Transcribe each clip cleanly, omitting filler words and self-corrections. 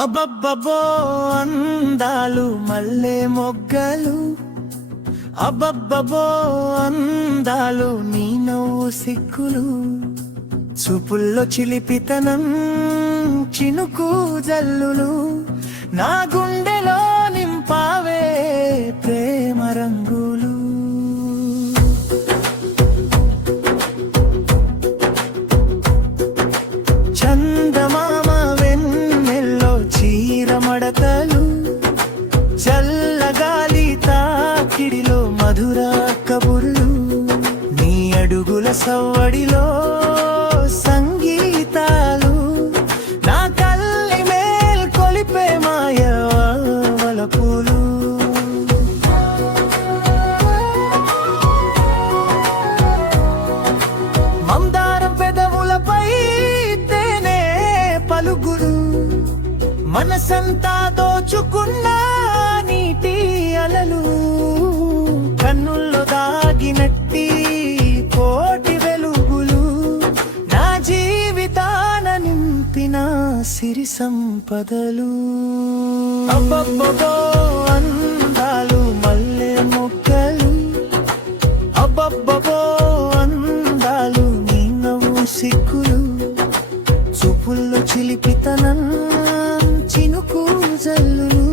అబ్బబ్బబో అందాలు మల్లె మొగ్గలు, అబ్బబ్బబో అందాలు నీ నవ్వు సిగ్గులు, చూపుల్లో చిలిపితనం చినుకు జల్లులు, నా గుండెలో నింపావే ప్రేమ రంగులు. మడతలు చల్లగాలి తాకిడిలో మధుర కబుర్లు, నీ అడుగుల సవ్వడిలో సంగీతాలు, నా కల్లి మేల్ కొలిపే మాయవలపులు. మందారం పెదవులపై తేనె పలుగులు, మనసంతా దోచుకున్న నీటి అలలు, కన్నుల్లో దాగినట్టి కోటి వెలుగులు, నా జీవితాన నింపిన సిరి సంపదలు. అబ్బబ్బో అందాలు మల్లె మొగ్గలు, అబ్బబ్బో అందాలు నీ నవ్వు సిగ్గులు, చూపుల్లో చిలిపితనం చినుకు జల్లులు,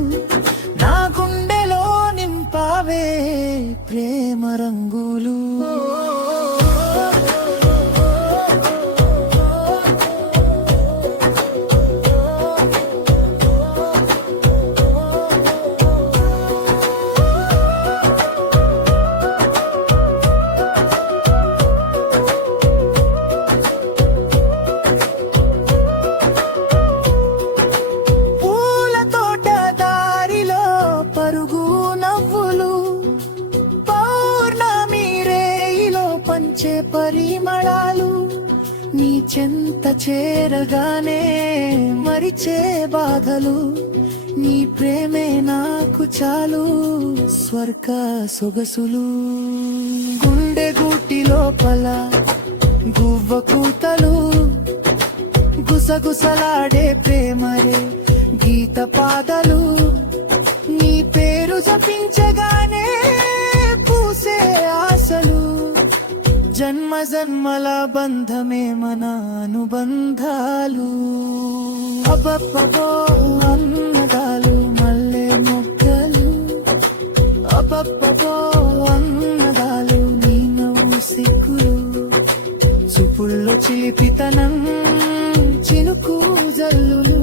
నా గుండెలో నింపావే ప్రేమ రంగులు. పంచే పరిమళాలు నీ చెంత చేరగానే మరిచే బాధలు, నీ ప్రేమే నాకు చాలు స్వర్గ సొగసులు. గుండె గూటి లోపల గువ్వ కూతలు, గుసగుసలాడే ప్రేమరే గీత పాదలు, నీ పేరు జపించగానే పూసే ఆశలు, జన్మ జన్మల బంధమే మన అనుబంధాలు. అబ్బబ్బో అన్నదాలు మల్లె మొగ్గలు, అబ్బబ్బో అన్నదాలు నీ నవ్వు సిగ్గులు, చూపుల్లో చిలిపితనం చినుకు జల్లులు.